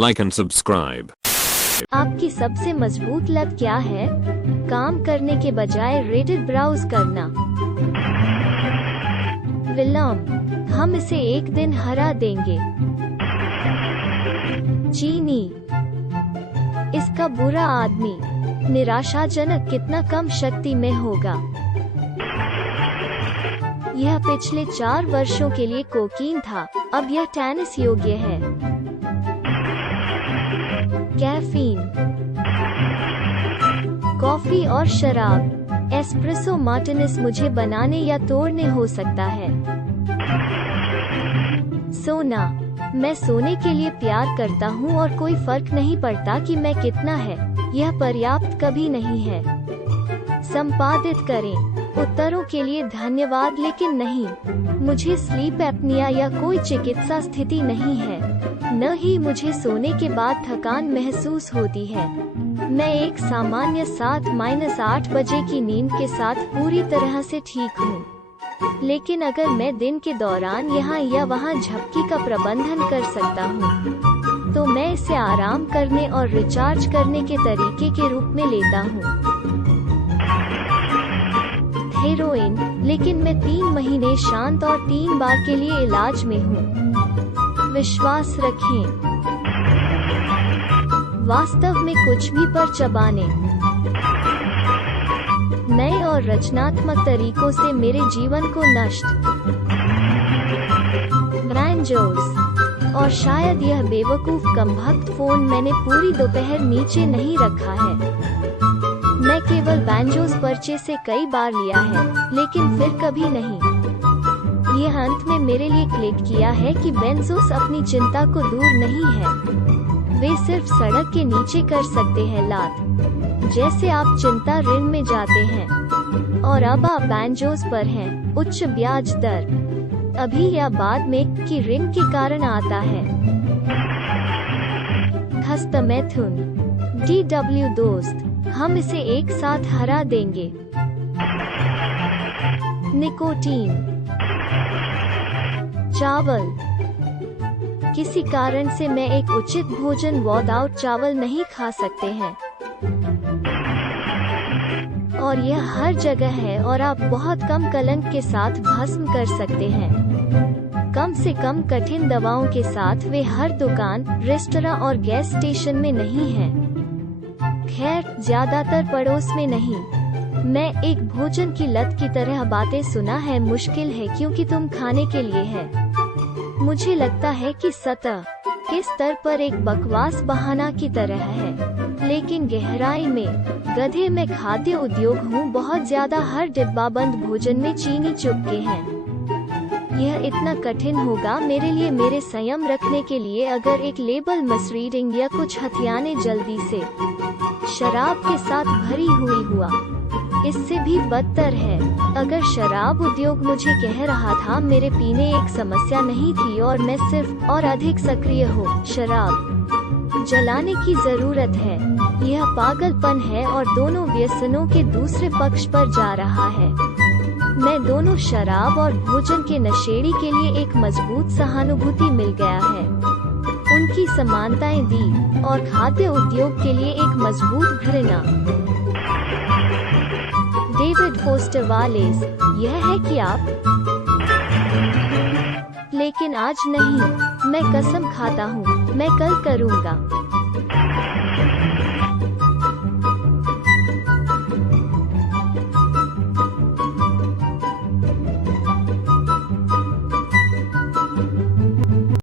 like and subscribe. आपकी सबसे मजबूत लत क्या है? काम करने के बजाय रेडिट ब्राउज करना। विलम, हम इसे एक दिन हरा देंगे। चीनी, इसका बुरा आदमी निराशाजनक कितना कम शक्ति में होगा। यह पिछले 4 वर्षों के लिए कोकीन था, अब यह टेनिस योग्य है। कैफीन, कॉफी और शराब। एस्प्रेसो मार्टिनिस मुझे बनाने या तोड़ने हो सकता है। सोना, मैं सोने के लिए प्यार करता हूँ और कोई फर्क नहीं पड़ता कि मैं कितना है, यह पर्याप्त कभी नहीं है। संपादित करें, उत्तरों के लिए धन्यवाद लेकिन नहीं, मुझे स्लीप एपनिया या कोई चिकित्सा स्थिति नहीं है, न ही मुझे सोने के बाद थकान महसूस होती है। मैं एक सामान्य 7-8 बजे की नींद के साथ पूरी तरह से ठीक हूँ। लेकिन अगर मैं दिन के दौरान यहाँ या वहाँ झपकी का प्रबंधन कर सकता हूँ, तो मैं इसे आराम करने और रिचार्ज करने के तरीके के रूप में लेता हूँ। हेरोइन, लेकिन मैं 3 महीने शांत और 3 बार के लिए इलाज में हूँ। विश्वास रखें, वास्तव में कुछ भी पर चबाने, नए और रचनात्मक तरीकों से मेरे जीवन को नष्ट। ब्रांजोस, और शायद यह बेवकूफ कमबख्त फोन मैंने पूरी दोपहर नीचे नहीं रखा है। मैं केवल बैंजोस पर्चे से कई बार लिया है, लेकिन फिर कभी नहीं। यह अंत में मेरे लिए क्लिक किया है कि बेंजोस अपनी चिंता को दूर नहीं है, वे सिर्फ सड़क के नीचे कर सकते हैं लात, जैसे आप चिंता ऋण में जाते हैं। और अब आप बैंजोस पर हैं, उच्च ब्याज दर, अभी या बाद में, कि ऋण के कारण आता है। हस्तमैथुन, DW दोस्त, हम इसे एक साथ हरा देंगे। निकोटीन, चावल, किसी कारण से मैं एक उचित भोजन विदाउट चावल नहीं खा सकते हैं, और यह हर जगह है और आप बहुत कम कलंक के साथ भस्म कर सकते हैं। कम से कम कठिन दवाओं के साथ वे हर दुकान, रेस्तरां और गैस स्टेशन में नहीं हैं। खैर, ज्यादातर पड़ोस में नहीं। मैं एक भोजन की लत की तरह बातें सुना है मुश्किल है क्योंकि तुम खाने के लिए है। मुझे लगता है कि सतह के स्तर पर एक बकवास बहाना की तरह है, लेकिन गहराई में, गधे में खाद्य उद्योग हूँ बहुत ज्यादा हर डिब्बाबंद भोजन में चीनी चुपके हैं। यह इतना कठिन होगा मेरे लिए मेरे संयम रखने के लिए अगर एक लेबल मिसरीडिंग या कुछ हथियाने जल्दी से शराब के साथ भरी हुई हुआ। इससे भी बदतर है, अगर शराब उद्योग मुझे कह रहा था मेरे पीने एक समस्या नहीं थी और मैं सिर्फ और अधिक सक्रिय हो शराब जलाने की जरूरत है। यह पागलपन है और दोनों व्यसनों के दूसरे पक्ष पर जा रहा है। मैं दोनों शराब और भोजन के नशेड़ी के लिए एक मजबूत सहानुभूति मिल गया है, उनकी समानताएं दी, और खाद्य उद्योग के लिए एक मजबूत घृणा। डेविड फोस्टर वालेस, यह है कि आप, लेकिन आज नहीं, मैं कसम खाता हूँ, मैं कल करूँगा।